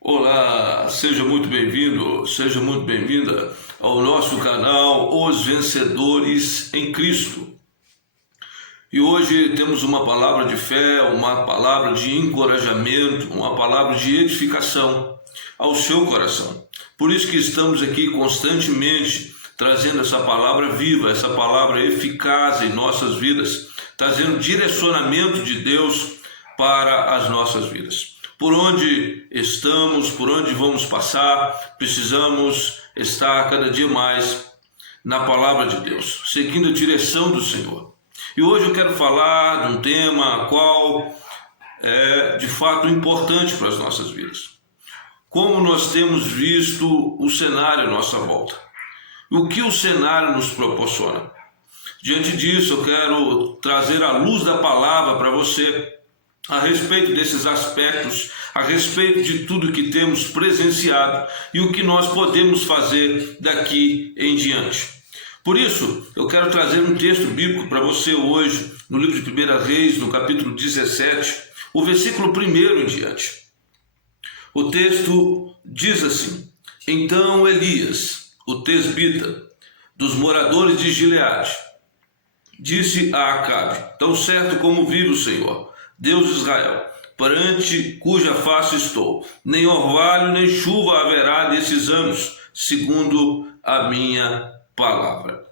Olá, seja muito bem-vindo, seja muito bem-vinda ao nosso canal Os Vencedores em Cristo. E hoje temos uma palavra de fé, uma palavra de encorajamento, uma palavra de edificação ao seu coração. Por isso que estamos aqui constantemente trazendo essa palavra viva, essa palavra eficaz em nossas vidas, trazendo direcionamento de Deus para as nossas vidas. Por onde estamos, por onde vamos passar, precisamos estar cada dia mais na palavra de Deus, seguindo a direção do Senhor. E hoje eu quero falar de um tema qual é de fato importante para as nossas vidas. Como nós temos visto o cenário à nossa volta. O que o cenário nos proporciona. Diante disso, eu quero trazer a luz da palavra para você a respeito desses aspectos, a respeito de tudo que temos presenciado e o que nós podemos fazer daqui em diante. Por isso, eu quero trazer um texto bíblico para você hoje, no livro de 1 Reis, no capítulo 17, o versículo 1 em diante. O texto diz assim: Então Elias, o tesbita, dos moradores de Gileade, disse a Acabe: Tão certo como vive o Senhor, Deus de Israel, perante cuja face estou, nem orvalho nem chuva haverá nesses anos, segundo a minha palavra.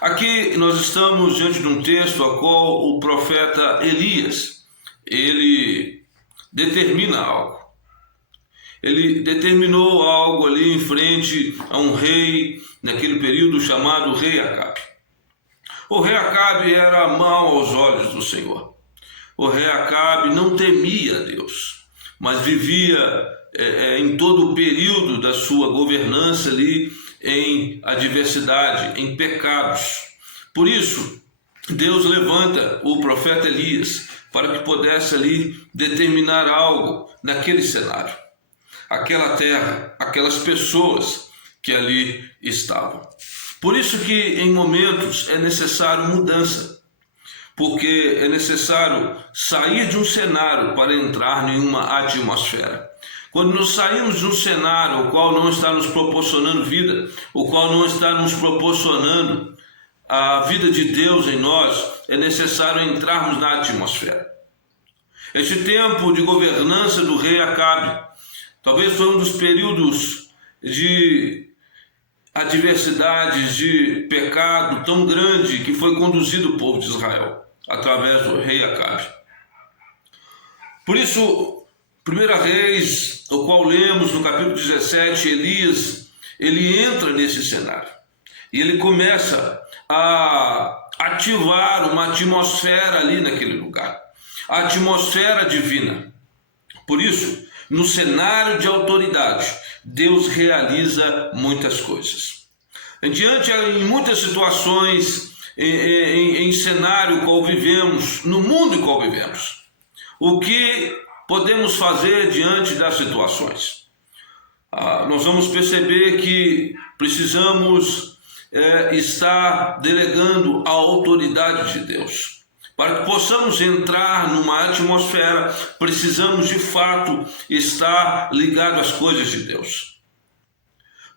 Aqui nós estamos diante de um texto a qual o profeta Elias, ele determina algo. Ele determinou algo ali em frente a um rei, naquele período chamado rei Acabe. O rei Acabe era mau aos olhos do Senhor. O rei Acabe não temia a Deus, mas vivia em todo o período da sua governança ali em adversidade, em pecados. Por isso, Deus levanta o profeta Elias para que pudesse ali determinar algo naquele cenário, aquela terra, aquelas pessoas que ali estavam. Por isso que em momentos é necessário mudança. Porque é necessário sair de um cenário para entrar em uma atmosfera. Quando nós saímos de um cenário o qual não está nos proporcionando vida, o qual não está nos proporcionando a vida de Deus em nós, é necessário entrarmos na atmosfera. Este tempo de governança do rei Acabe, talvez foi um dos períodos de adversidades, de pecado tão grande que foi conduzido o povo de Israel através do rei Acabe. Por isso, 1 Reis, o qual lemos no capítulo 17, Elias, ele entra nesse cenário e ele começa a ativar uma atmosfera ali naquele lugar, a atmosfera divina. Por isso, no cenário de autoridade, Deus realiza muitas coisas. Em muitas situações, em cenário qual vivemos, no mundo em qual vivemos, o que podemos fazer diante das situações? Nós vamos perceber que precisamos estar delegando a autoridade de Deus. Para que possamos entrar numa atmosfera, precisamos de fato estar ligados às coisas de Deus.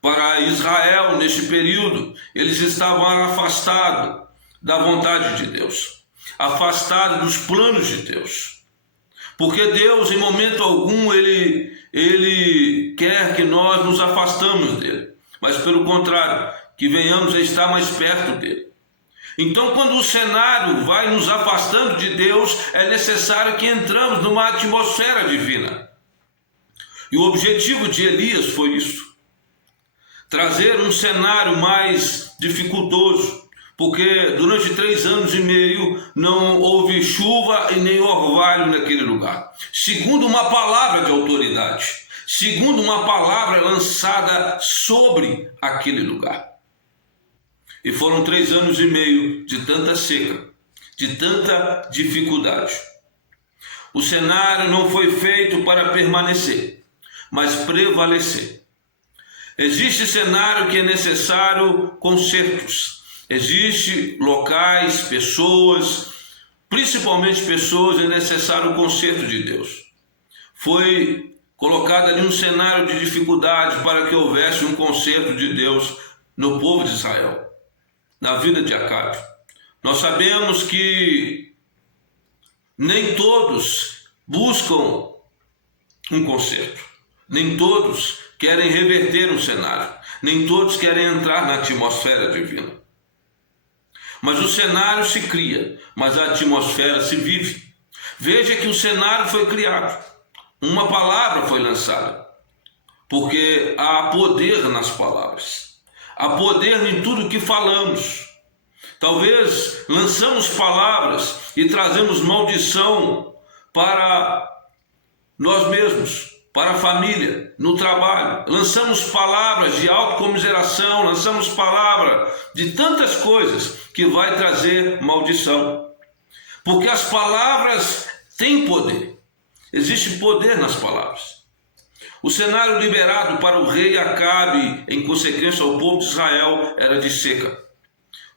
Para Israel, neste período, eles estavam afastados da vontade de Deus, afastados dos planos de Deus. Porque Deus, em momento algum, ele quer que nós nos afastamos dele, mas pelo contrário, que venhamos a estar mais perto dele. Então, quando o cenário vai nos afastando de Deus, é necessário que entramos numa atmosfera divina. E o objetivo de Elias foi isso: trazer um cenário mais dificultoso, porque durante 3 anos e meio não houve chuva e nem orvalho naquele lugar. Segundo uma palavra de autoridade, segundo uma palavra lançada sobre aquele lugar. E foram 3 anos e meio de tanta seca, de tanta dificuldade. O cenário não foi feito para permanecer, mas prevalecer. Existe cenário que é necessário consertos. Existe locais, pessoas, principalmente pessoas, é necessário o conserto de Deus. Foi colocado ali um cenário de dificuldade para que houvesse um conserto de Deus no povo de Israel, na vida de Acabe. Nós sabemos que nem todos buscam um conserto, nem todos querem reverter um cenário, nem todos querem entrar na atmosfera divina. Mas o cenário se cria, mas a atmosfera se vive. Veja que o cenário foi criado, uma palavra foi lançada, porque há poder nas palavras, há poder em tudo que falamos. Talvez lançamos palavras e trazemos maldição para nós mesmos, para a família, no trabalho. Lançamos palavras de autocomiseração, lançamos palavras de tantas coisas que vai trazer maldição. Porque as palavras têm poder. Existe poder nas palavras. O cenário liberado para o rei Acabe, em consequência ao povo de Israel, era de seca.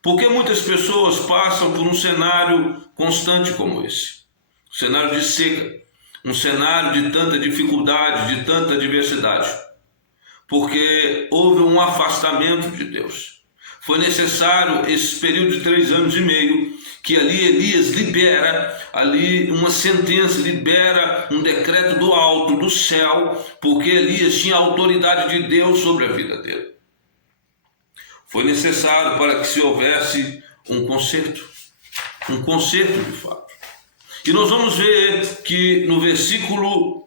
Porque muitas pessoas passam por um cenário constante como esse. Um cenário de seca. Um cenário de tanta dificuldade, de tanta adversidade. Porque houve um afastamento de Deus. Foi necessário esse período de 3 anos e meio, que ali Elias libera, ali uma sentença, libera um decreto do alto, do céu, porque Elias tinha a autoridade de Deus sobre a vida dele. Foi necessário para que se houvesse um conserto de fato. E nós vamos ver que no versículo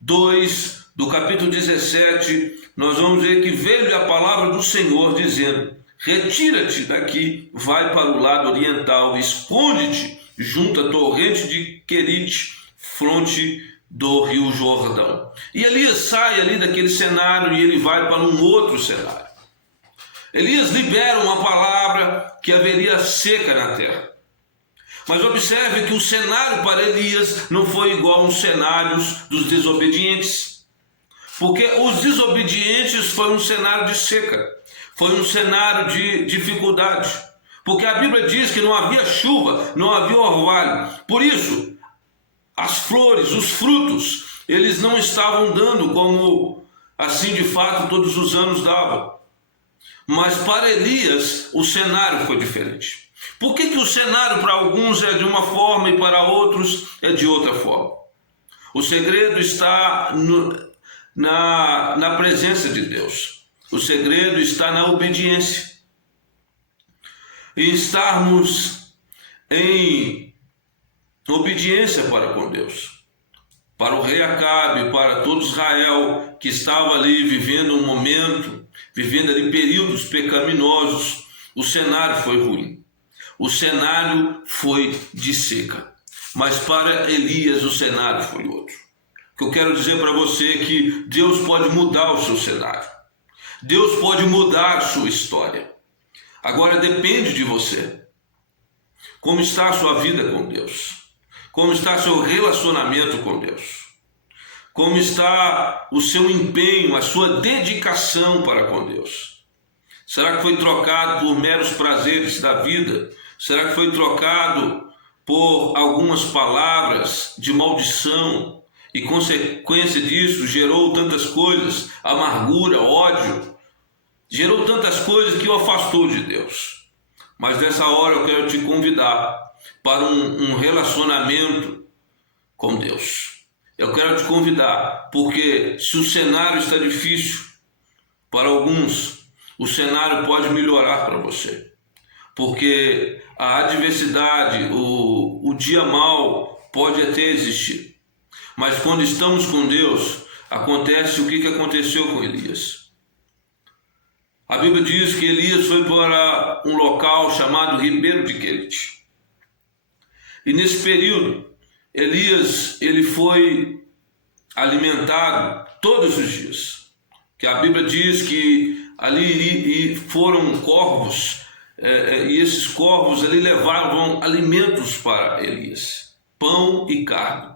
2 do capítulo 17, nós vamos ver que veio-lhe a palavra do Senhor dizendo: retira-te daqui, vai para o lado oriental, esconde-te junto à torrente de Querite, fronte do rio Jordão. E Elias sai ali daquele cenário e ele vai para um outro cenário. Elias libera uma palavra que haveria seca na terra. Mas observe que o cenário para Elias não foi igual aos cenários dos desobedientes. Porque os desobedientes foi um cenário de seca, foi um cenário de dificuldade. Porque a Bíblia diz que não havia chuva, não havia orvalho. Por isso, as flores, os frutos, eles não estavam dando como assim de fato todos os anos davam. Mas para Elias o cenário foi diferente. Por que o cenário para alguns é de uma forma e para outros é de outra forma? O segredo está na presença de Deus. O segredo está na obediência. E estarmos em obediência para com Deus. Para o rei Acabe, para todo Israel que estava ali vivendo um momento, vivendo ali períodos pecaminosos, o cenário foi ruim. O cenário foi de seca. Mas para Elias o cenário foi outro. O que eu quero dizer para você é que Deus pode mudar o seu cenário. Deus pode mudar a sua história. Agora depende de você. Como está a sua vida com Deus? Como está seu relacionamento com Deus? Como está o seu empenho, a sua dedicação para com Deus? Será que foi trocado por meros prazeres da vida? Será que foi trocado por algumas palavras de maldição e consequência disso gerou tantas coisas, amargura, ódio, gerou tantas coisas que o afastou de Deus? Mas nessa hora eu quero te convidar para um relacionamento com Deus. Eu quero te convidar, porque se o cenário está difícil para alguns, o cenário pode melhorar para você. Porque a adversidade, o dia mau pode até existir. Mas quando estamos com Deus, acontece o que aconteceu com Elias. A Bíblia diz que Elias foi para um local chamado Ribeiro de Querite. E nesse período, Elias ele foi alimentado todos os dias. Que a Bíblia diz que ali foram corvos, e esses corvos ali levavam alimentos para Elias, pão e carne.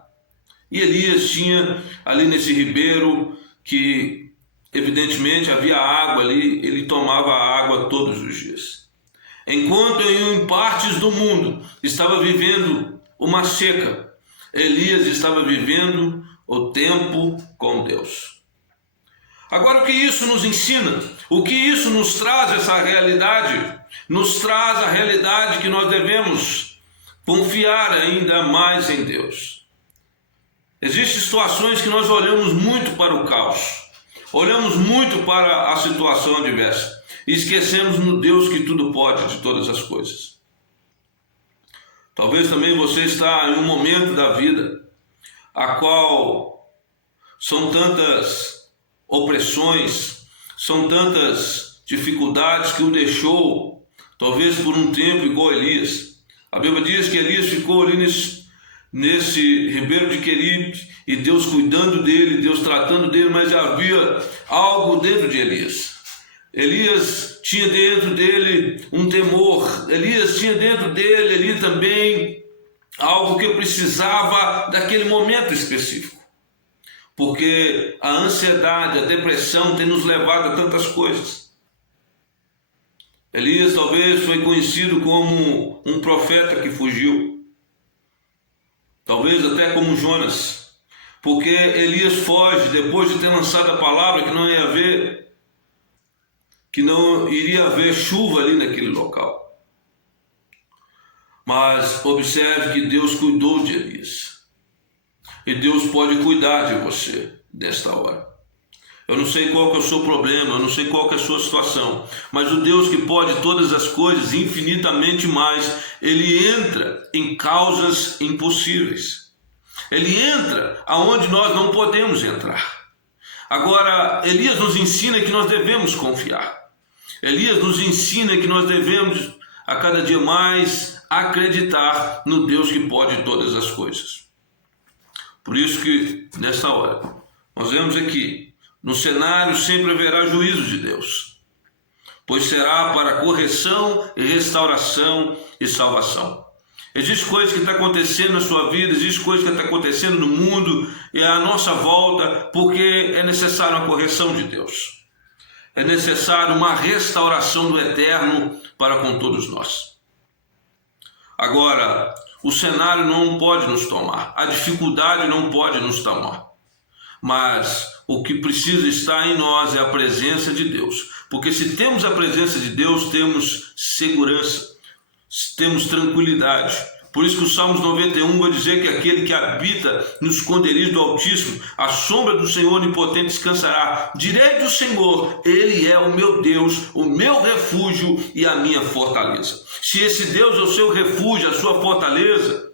E Elias tinha ali nesse ribeiro, que evidentemente havia água ali, ele tomava água todos os dias. Enquanto em partes do mundo estava vivendo uma seca, Elias estava vivendo o tempo com Deus. Agora, o que isso nos ensina? O que isso nos traz, essa realidade? Nos traz a realidade que nós devemos confiar ainda mais em Deus. Existem situações que nós olhamos muito para o caos, olhamos muito para a situação adversa e esquecemos no Deus que tudo pode, de todas as coisas. Talvez também você está em um momento da vida a qual são tantas opressões, são tantas dificuldades que o deixou, talvez por um tempo, igual Elias. A Bíblia diz que Elias ficou ali nesse ribeiro de Querite, e Deus cuidando dele, Deus tratando dele, mas havia algo dentro de Elias. Elias tinha dentro dele um temor, Elias tinha dentro dele ali também algo que precisava daquele momento específico. Porque a ansiedade, a depressão tem nos levado a tantas coisas. Elias talvez foi conhecido como um profeta que fugiu. Talvez até como Jonas. Porque Elias foge depois de ter lançado a palavra que não iria haver chuva ali naquele local. Mas observe que Deus cuidou de Elias. E Deus pode cuidar de você nesta hora. Eu não sei qual que é o seu problema, eu não sei qual que é a sua situação, mas o Deus que pode todas as coisas, infinitamente mais, Ele entra em causas impossíveis. Ele entra aonde nós não podemos entrar. Agora, Elias nos ensina que nós devemos confiar. Elias nos ensina que nós devemos, a cada dia mais, acreditar no Deus que pode todas as coisas. Por isso que, nessa hora, nós vemos aqui, no cenário sempre haverá juízo de Deus, pois será para correção e restauração e salvação. Existe coisa que está acontecendo na sua vida, existe coisa que está acontecendo no mundo e à nossa volta, porque é necessário uma correção de Deus. É necessário uma restauração do eterno para com todos nós. Agora, o cenário não pode nos tomar, a dificuldade não pode nos tomar, mas o que precisa estar em nós é a presença de Deus, porque se temos a presença de Deus, temos segurança, temos tranquilidade. Por isso que o Salmos 91 vai dizer que aquele que habita no esconderijo do Altíssimo, a sombra do Senhor Onipotente descansará. Direi do Senhor, Ele é o meu Deus, o meu refúgio e a minha fortaleza. Se esse Deus é o seu refúgio, a sua fortaleza,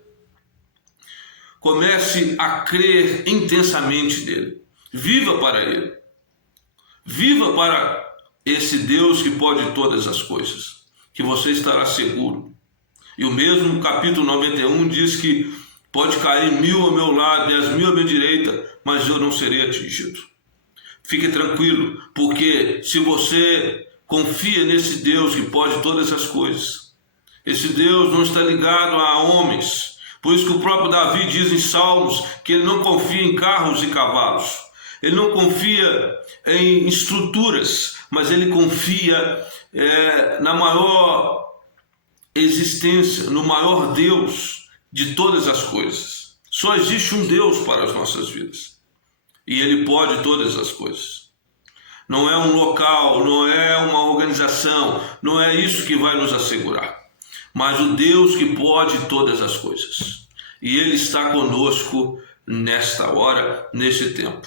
comece a crer intensamente nele. Viva para ele. Viva para esse Deus que pode todas as coisas, que você estará seguro. E o mesmo capítulo 91 diz que pode cair 1000 ao meu lado, 10.000 à minha direita, mas eu não serei atingido. Fique tranquilo, porque se você confia nesse Deus que pode todas as coisas, esse Deus não está ligado a homens. Por isso que o próprio Davi diz em Salmos que ele não confia em carros e cavalos. Ele não confia em estruturas, mas ele confia na maior existência, no maior Deus de todas as coisas. Só existe um Deus para as nossas vidas. E Ele pode todas as coisas. Não é um local, não é uma organização, não é isso que vai nos assegurar. Mas o Deus que pode todas as coisas. E Ele está conosco nesta hora, neste tempo.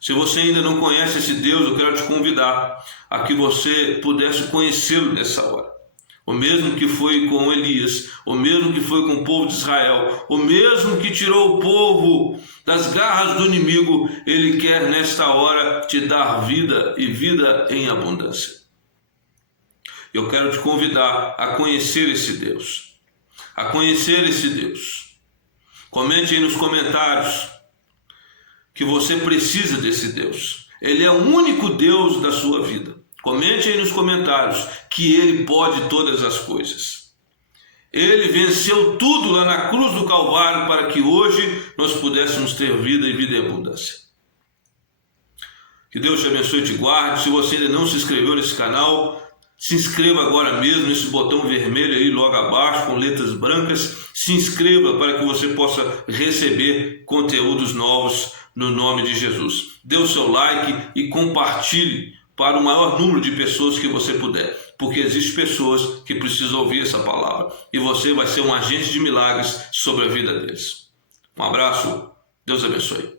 Se você ainda não conhece esse Deus, eu quero te convidar a que você pudesse conhecê-lo nessa hora. O mesmo que foi com Elias, o mesmo que foi com o povo de Israel, o mesmo que tirou o povo das garras do inimigo, Ele quer nesta hora te dar vida e vida em abundância. Eu quero te convidar a conhecer esse Deus, a conhecer esse Deus. Comente aí nos comentários que você precisa desse Deus. Ele é o único Deus da sua vida. Comente aí nos comentários que Ele pode todas as coisas. Ele venceu tudo lá na cruz do Calvário para que hoje nós pudéssemos ter vida e vida em abundância. Que Deus te abençoe e te guarde. Se você ainda não se inscreveu nesse canal, Se inscreva agora mesmo nesse botão vermelho aí logo abaixo com letras brancas. Se inscreva para que você possa receber conteúdos novos no nome de Jesus. Dê o seu like e compartilhe para o maior número de pessoas que você puder, porque existem pessoas que precisam ouvir essa palavra e você vai ser um agente de milagres sobre a vida deles. Um abraço, Deus abençoe.